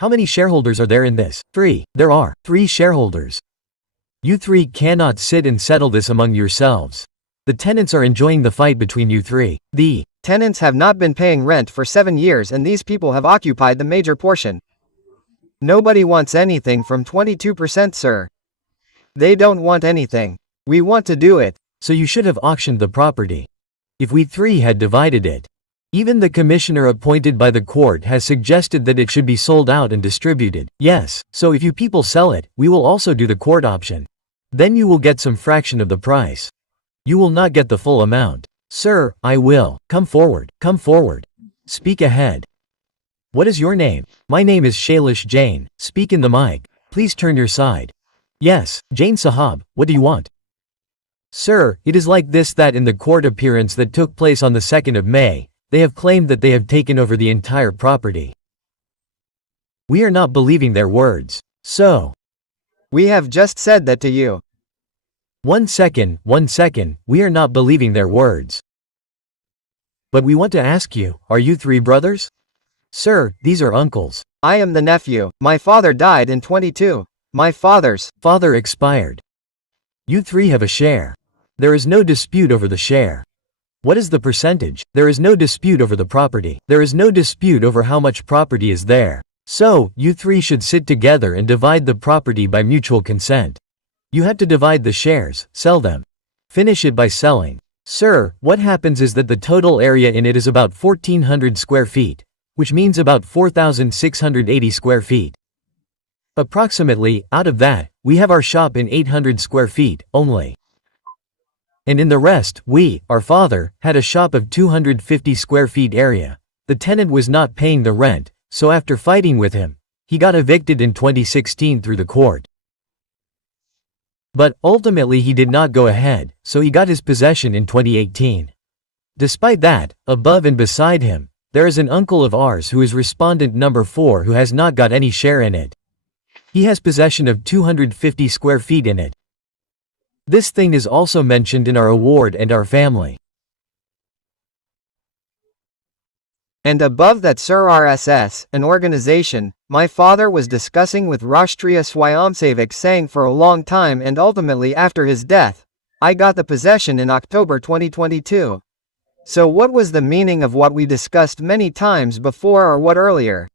How many shareholders are there in this? 3. There are 3 shareholders. You 3 cannot sit and settle this among yourselves. The tenants are enjoying the fight between you 3. The tenants have not been paying rent for 7 years and these people have occupied the major portion. Nobody wants anything from 22%, sir. They don't want anything. We want to do it. So you should have auctioned the property. If we 3 had divided it. Even the commissioner appointed by the court has suggested that it should be sold out and distributed. Yes, so if you people sell it, we will also do the court option. Then you will get some fraction of the price. You will not get the full amount. Sir, I will. Come forward. Come forward. Speak ahead. What is your name? My name is Shailesh Jain. Speak in the mic. Please turn your side. Yes, Jain Sahab, what do you want? Sir, it is like this that in the court appearance that took place on the 2nd of May, they have claimed that they have taken over the entire property. We are not believing their words. So, we have just said that to you. 1 second, we are not believing their words. But we want to ask you, are you 3 brothers? Sir, these are uncles. I am the nephew. My father died in 22. My father's father expired. You 3 have a share. There is no dispute over the share. What is the percentage? There is no dispute over the property. There is no dispute over how much property is there. So, you 3 should sit together and divide the property by mutual consent. You have to divide the shares, sell them. Finish it by selling. Sir, what happens is that the total area in it is about 1,400 square feet, which means about 4,680 square feet. Approximately, out of that, we have our shop in 800 square feet, only. And in the rest, our father, had a shop of 250 square feet area. The tenant was not paying the rent, so after fighting with him, he got evicted in 2016 through the court. But, ultimately he did not go ahead, so he got his possession in 2018. Despite that, above and beside him, there is an uncle of ours who is respondent number 4 who has not got any share in it. He has possession of 250 square feet in it. This thing is also mentioned in our award and our family. And above that, Sir, RSS, an organization, my father was discussing with Rashtriya Swayamsevak Sangh for a long time and ultimately after his death, I got the possession in October 2022. So what was the meaning of what we discussed many times before or what earlier?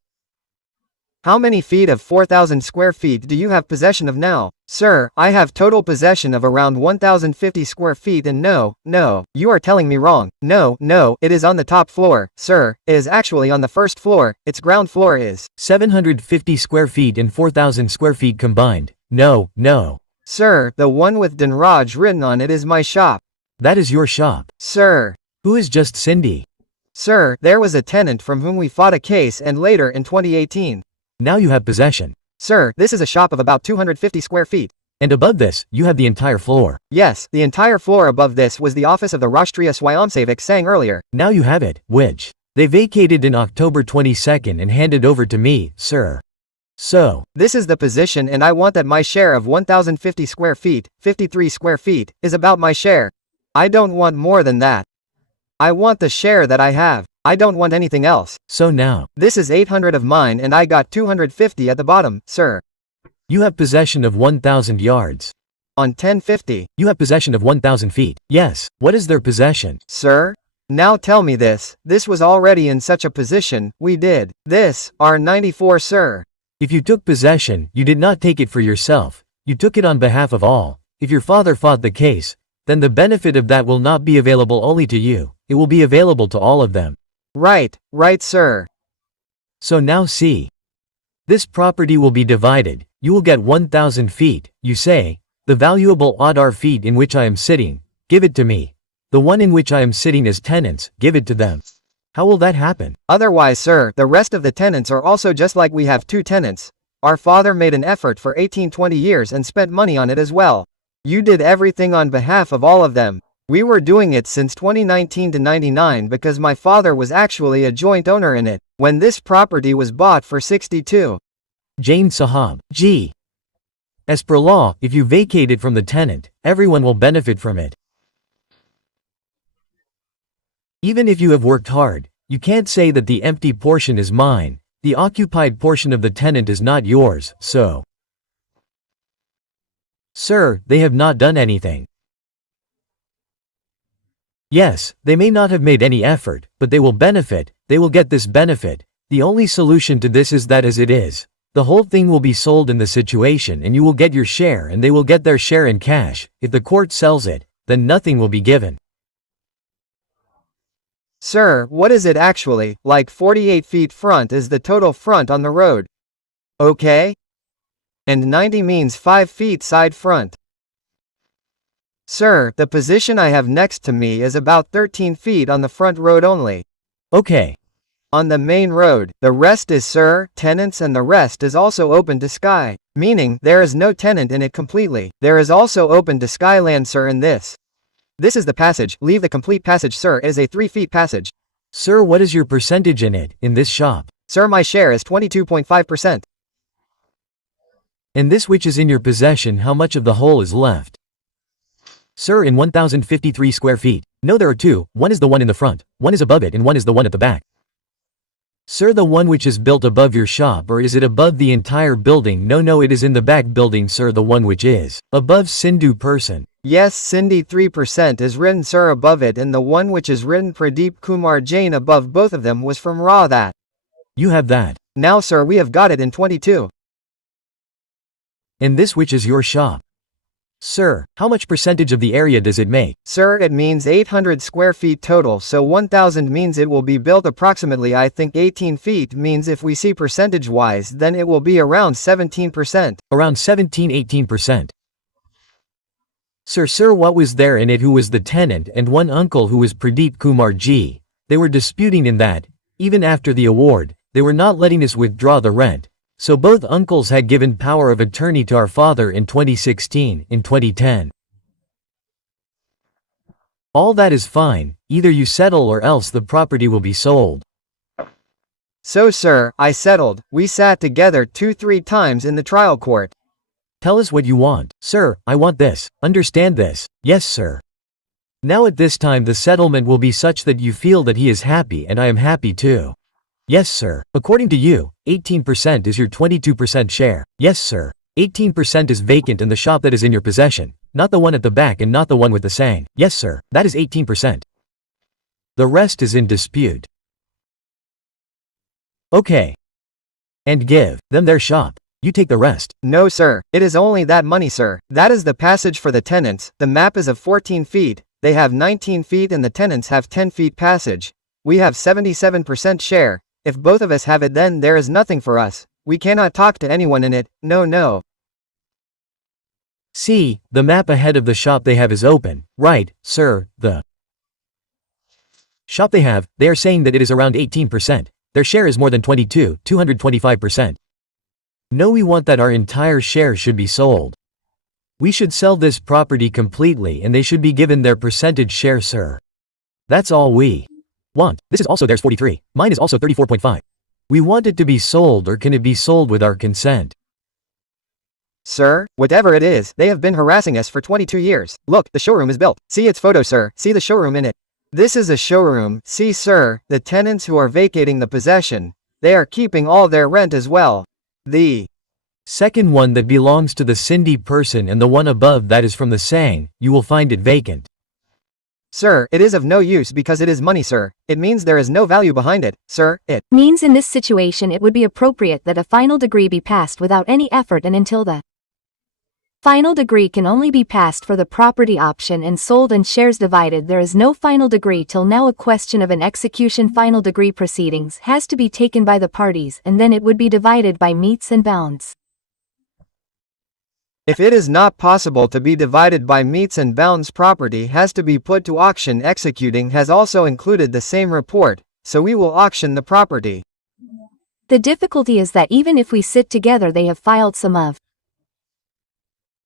How many feet of 4,000 square feet do you have possession of now? Sir, I have total possession of around 1,050 square feet and no, you are telling me wrong. No, it is on the top floor, sir, it is actually on the first floor, its ground floor is 750 square feet and 4,000 square feet combined. No. Sir, the one with Dhanraj written on it is my shop. That is your shop. Sir. Who is just Cindy? Sir, there was a tenant from whom we fought a case and later in 2018. Now you have possession. Sir, this is a shop of about 250 square feet. And above this, you have the entire floor. Yes, the entire floor above this was the office of the Rashtriya Swayamsevak Sangh earlier. Now you have it, which they vacated in October 22nd and handed over to me, sir. So, this is the position and I want that my share of 1,050 square feet, 53 square feet, is about my share. I don't want more than that. I want the share that I have. I don't want anything else. So now, this is 800 of mine and I got 250 at the bottom, sir. You have possession of 1,000 yards. On 1050. You have possession of 1,000 feet. Yes, what is their possession? Sir? Now tell me this was already in such a position, we did. This, R94, sir. If you took possession, you did not take it for yourself. You took it on behalf of all. If your father fought the case, then the benefit of that will not be available only to you. It will be available to all of them. Right, sir. So now see. This property will be divided. You will get 1,000 feet, you say, the valuable odd feet in which I am sitting, give it to me. The one in which I am sitting as tenants, give it to them. How will that happen? Otherwise, sir, the rest of the tenants are also just like we have 2 tenants. Our father made an effort for 18-20 years and spent money on it as well. You did everything on behalf of all of them. We were doing it since 2019 to 99 because my father was actually a joint owner in it, when this property was bought for 62. Jain Sahab, G. As per law, if you vacate it from the tenant, everyone will benefit from it. Even if you have worked hard, you can't say that the empty portion is mine. The occupied portion of the tenant is not yours, so. Sir, they have not done anything. Yes, they may not have made any effort, but they will benefit, they will get this benefit. The only solution to this is that as it is, the whole thing will be sold in the situation and you will get your share and they will get their share in cash. If the court sells it, then nothing will be given. Sir, what is it actually? Like 48 feet front is the total front on the road. Okay? And 90 means 5 feet side front. Sir, the position I have next to me is about 13 feet on the front road only. Okay. On the main road, the rest is, sir, tenants, and the rest is also open to sky. Meaning, there is no tenant in it completely. There is also open to sky land, sir, in this. This is the passage. Leave the complete passage, sir. It is a 3 feet passage. Sir, what is your percentage in it, in this shop? Sir, my share is 22.5%. And this which is in your possession, how much of the whole is left? Sir, in 1053 square feet. No, there are two, one is the one in the front, one is above it and one is the one at the back. Sir, the one which is built above your shop, or is it above the entire building? No, it is in the back building, sir, the one which is above Sindhu person. Yes, Cindy 3% is written, sir, above it, and the one which is written Pradeep Kumar Jain above both of them was from Raw that. You have that. Now, sir, we have got it in 22. And this which is your shop? Sir, how much percentage of the area does it make? Sir, it means 800 square feet total, so 1000 means it will be built approximately, I think 18 feet means if we see percentage-wise, then it will be around 17%. Around 17-18%. Sir, what was there in it? Who was the tenant? And one uncle who was Pradeep Kumar Ji. They were disputing in that, even after the award, they were not letting us withdraw the rent. So both uncles had given power of attorney to our father in 2016, in 2010. All that is fine, either you settle or else the property will be sold. So sir, I settled. We sat together 2-3 times in the trial court. Tell us what you want. Sir, I want this. Understand this. Yes, sir. Now at this time the settlement will be such that you feel that he is happy and I am happy too. Yes, sir. According to you, 18% is your 22% share. Yes, sir. 18% is vacant in the shop that is in your possession, not the one at the back and not the one with the sang. Yes, sir. That is 18%. The rest is in dispute. Okay. And give them their shop. You take the rest. No, sir. It is only that money, sir. That is the passage for the tenants. The map is of 14 feet. They have 19 feet and the tenants have 10 feet passage. We have 77% share. If both of us have it, then there is nothing for us. We cannot talk to anyone in it. No. See, the map ahead of the shop they have is open. Right, sir, the shop they are saying that it is around 18%. Their share is more than 225%. No, we want that our entire share should be sold. We should sell this property completely and they should be given their percentage share, sir. That's all we want. This is also theirs 43. Mine is also 34.5. We want it to be sold, or can it be sold with our consent? Sir, whatever it is, they have been harassing us for 22 years. Look, the showroom is built. See its photo, sir. See the showroom in it. This is a showroom. See, sir, the tenants who are vacating the possession, they are keeping all their rent as well. The second one that belongs to the Sindhi person and the one above that is from the sang, you will find it vacant. Sir, it is of no use because it is money, sir. It means there is no value behind it, sir. It means in this situation it would be appropriate that a final decree be passed without any effort, and until the final decree can only be passed for the property option and sold and shares divided. There is no final decree till now. A question of an execution final decree proceedings has to be taken by the parties and then it would be divided by metes and bounds. If it is not possible to be divided by metes and bounds, property has to be put to auction. Executing has also included the same report, so we will auction the property. The difficulty is that even if we sit together, they have filed some of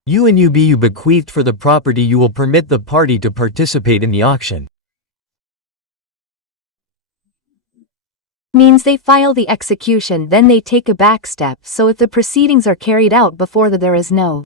you bequeathed for the property. You will permit the party to participate in the auction. Means they file the execution, then they take a back step, so if the proceedings are carried out before there is no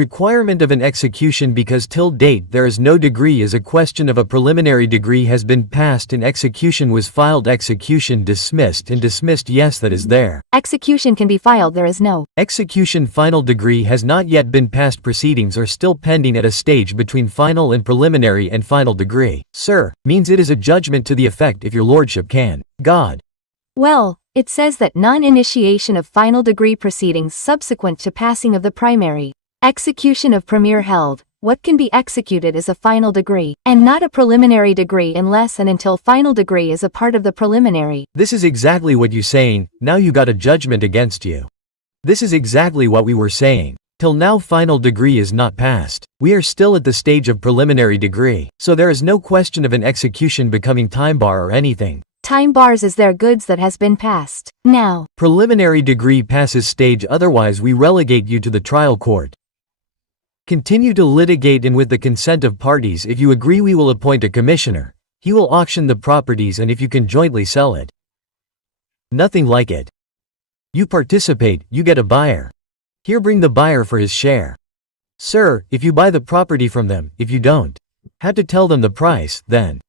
Requirement of an execution because till date there is no decree is a question of a preliminary decree has been passed and execution was filed execution dismissed and dismissed yes that is there. Execution can be filed there is no. Execution final decree has not yet been passed proceedings are still pending at a stage between final and preliminary and final decree. Sir, means it is a judgment to the effect if your lordship can. God. Well, it says that non-initiation of final degree proceedings subsequent to passing of the primary execution of premier held, what can be executed is a final degree, and not a preliminary degree unless and until final degree is a part of the preliminary. This is exactly what you saying, now you got a judgment against you. This is exactly what we were saying. Till now final degree is not passed. We are still at the stage of preliminary degree, so there is no question of an execution becoming time bar or anything. Time bars is their goods that has been passed. Now, preliminary degree passes stage otherwise we relegate you to the trial court. Continue to litigate and with the consent of parties if you agree we will appoint a commissioner. He will auction the properties and if you can jointly sell it. Nothing like it. You participate, you get a buyer. Here bring the buyer for his share. Sir, if you buy the property from them, if you don't, have to tell them the price, then.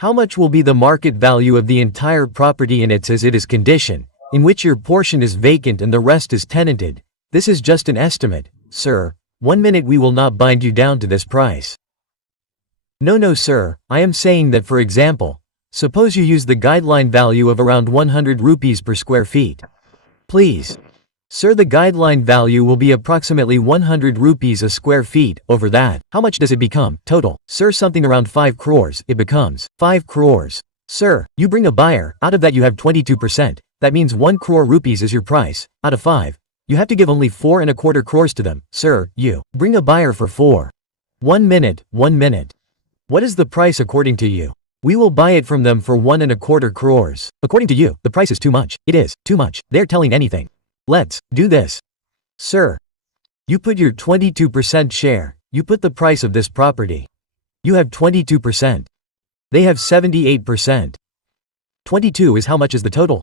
How much will be the market value of the entire property in its as it is condition, in which your portion is vacant and the rest is tenanted? This is just an estimate, sir. 1 minute we will not bind you down to this price. No sir, I am saying that for example, suppose you use the guideline value of around 100 rupees per square feet. Please. Sir, the guideline value will be approximately 100 rupees a square feet. Over that, how much does it become, total? Sir, something around 5 crores, it becomes 5 crores. Sir, you bring a buyer, out of that you have 22%, that means 1 crore rupees is your price, out of 5. You have to give only 4.25 crores to them. Sir, you bring a buyer for 4. 1 minute. What is the price according to you? We will buy it from them for 1.25 crores. According to you, the price is too much. It is, too much. They're telling anything. Let's do this. Sir, you put your 22% share, you put the price of this property. You have 22%. They have 78%. 22 is how much is the total?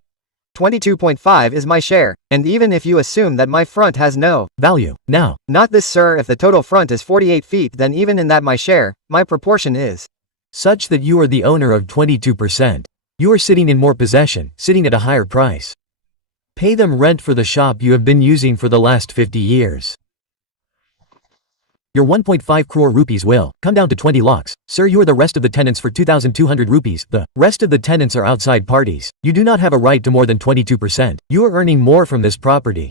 22.5 is my share, and even if you assume that my front has no value, now. Not this sir, if the total front is 48 feet then even in that my share, my proportion is such that you are the owner of 22%. You are sitting in more possession, sitting at a higher price. Pay them rent for the shop you have been using for the last 50 years. Your 1.5 crore rupees will come down to 20 lakhs. Sir, you are the rest of the tenants for 2,200 rupees. The rest of the tenants are outside parties. You do not have a right to more than 22%. You are earning more from this property.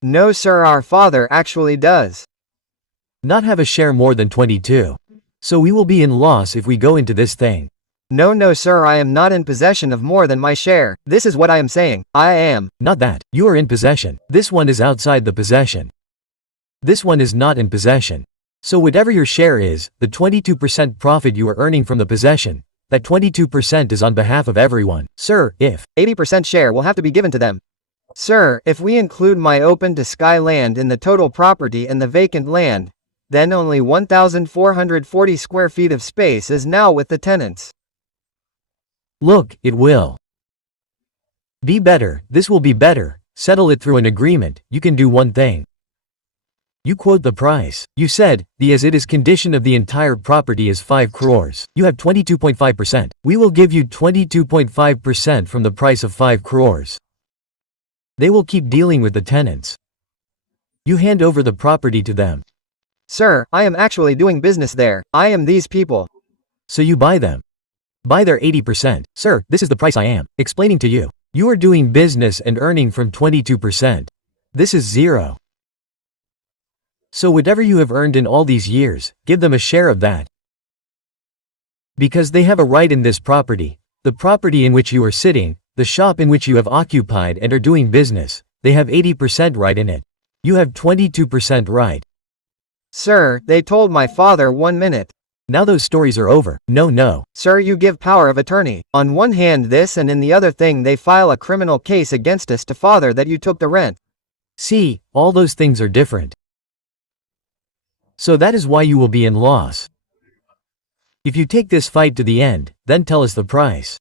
No sir, our father actually does not have a share more than 22. So we will be in loss if we go into this thing. No sir, I am not in possession of more than my share. This is what I am saying. I am not that. You are in possession. This one is outside the possession. This one is not in possession. So whatever your share is, the 22% profit you are earning from the possession, that 22% is on behalf of everyone. Sir, if 80% share will have to be given to them. Sir, if we include my open to sky land in the total property and the vacant land, then only 1,440 square feet of space is now with the tenants. Look, it will be better. This will be better. Settle it through an agreement. You can do one thing. You quote the price. You said, the as it is condition of the entire property is 5 crores. You have 22.5%. We will give you 22.5% from the price of 5 crores. They will keep dealing with the tenants. You hand over the property to them. Sir, I am actually doing business there. I am these people. So you buy them. Buy their 80%. Sir, this is the price I am explaining to you. You are doing business and earning from 22%. This is 0. So whatever you have earned in all these years, give them a share of that. Because they have a right in this property, the property in which you are sitting, the shop in which you have occupied and are doing business, they have 80% right in it. You have 22% right. Sir, they told my father 1 minute. Now those stories are over. No. Sir, you give power of attorney. On one hand this and in the other thing they file a criminal case against us to father that you took the rent. See, all those things are different. So that is why you will be in loss. If you take this fight to the end, then tell us the price.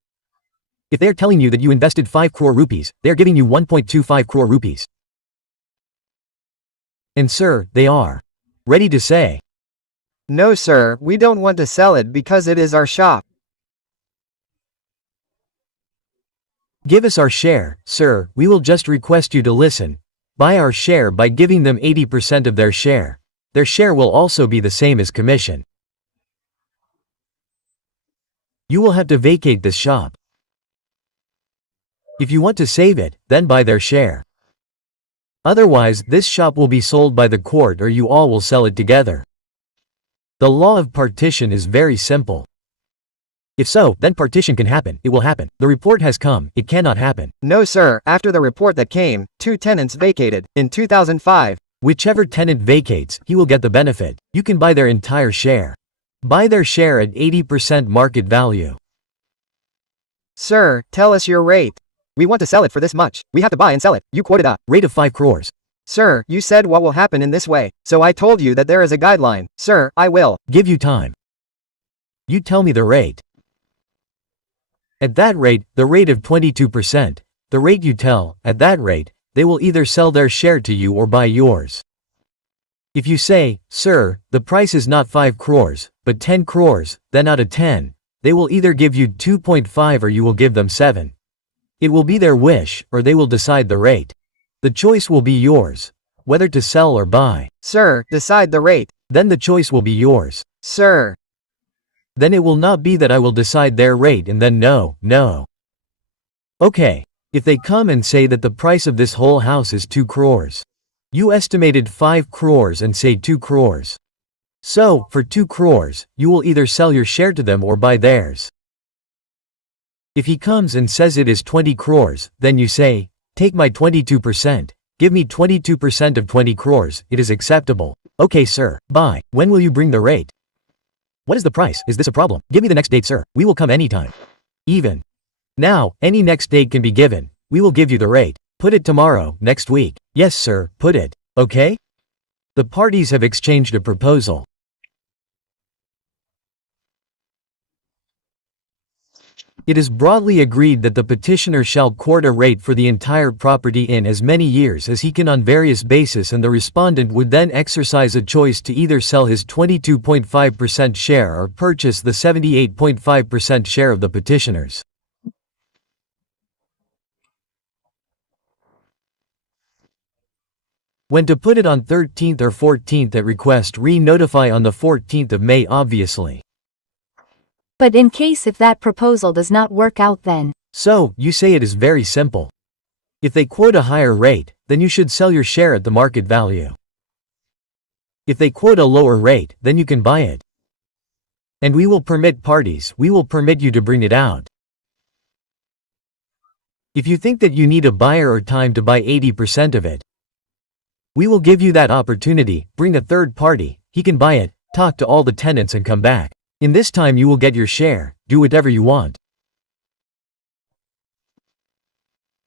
If they are telling you that you invested 5 crore rupees, they are giving you 1.25 crore rupees. And sir, they are ready to say, No sir, we don't want to sell it because it is our shop. give us our share, sir, we will just request you to listen. Buy our share by giving them 80% of their share. Their share will also be the same as commission. You will have to vacate this shop. If you want to save it, then buy their share. Otherwise, this shop will be sold by the court or you all will sell it together. The law of partition is very simple. If so, then partition can happen, it will happen. The report has come, it cannot happen. No sir, after the report that came, 2 tenants vacated, in 2005. Whichever tenant vacates, he will get the benefit. You can buy their entire share. Buy their share at 80% market value. Sir, tell us your rate. We want to sell it for this much. We have to buy and sell it. You quoted a Rate of 5 crores. Sir, you said what will happen in this way. So I told you that there is a guideline. Sir, I will Give you time. You tell me the rate. At that rate, the rate of 22%, the rate you tell, at that rate, they will either sell their share to you or buy yours. If you say, sir, the price is not 5 crores, but 10 crores, then out of 10, they will either give you 2.5 or you will give them 7. It will be their wish, or they will decide the rate. The choice will be yours, whether to sell or buy. Sir, decide the rate. Then the choice will be yours. Sir. Then it will not be that I will decide their rate and then no. Okay. If they come and say that the price of this whole house is 2 crores. You estimated 5 crores and say 2 crores. So, for 2 crores, you will either sell your share to them or buy theirs. If he comes and says it is 20 crores, then you say, take my 22%, give me 22% of 20 crores, it is acceptable. Okay sir, buy. When will you bring the rate? What is the price? Is this a problem? Give me the next date sir, we will come anytime. Even. Now, any next date can be given, we will give you the rate. Put it tomorrow, next week. Yes sir, put it. Okay? The parties have exchanged a proposal. It is broadly agreed that the petitioner shall court a rate for the entire property in as many years as he can on various basis, and the respondent would then exercise a choice to either sell his 22.5% share or purchase the 78.5% share of the petitioners. When to put it on 13th or 14th at request, re-notify on the 14th of May obviously. But in case if that proposal does not work out then. So, you say it is very simple. If they quote a higher rate, then you should sell your share at the market value. If they quote a lower rate, then you can buy it. And we will permit parties, we will permit you to bring it out. If you think that you need a buyer or time to buy 80% of it, we will give you that opportunity, bring a third party, he can buy it, talk to all the tenants and come back. In this time you will get your share, do whatever you want.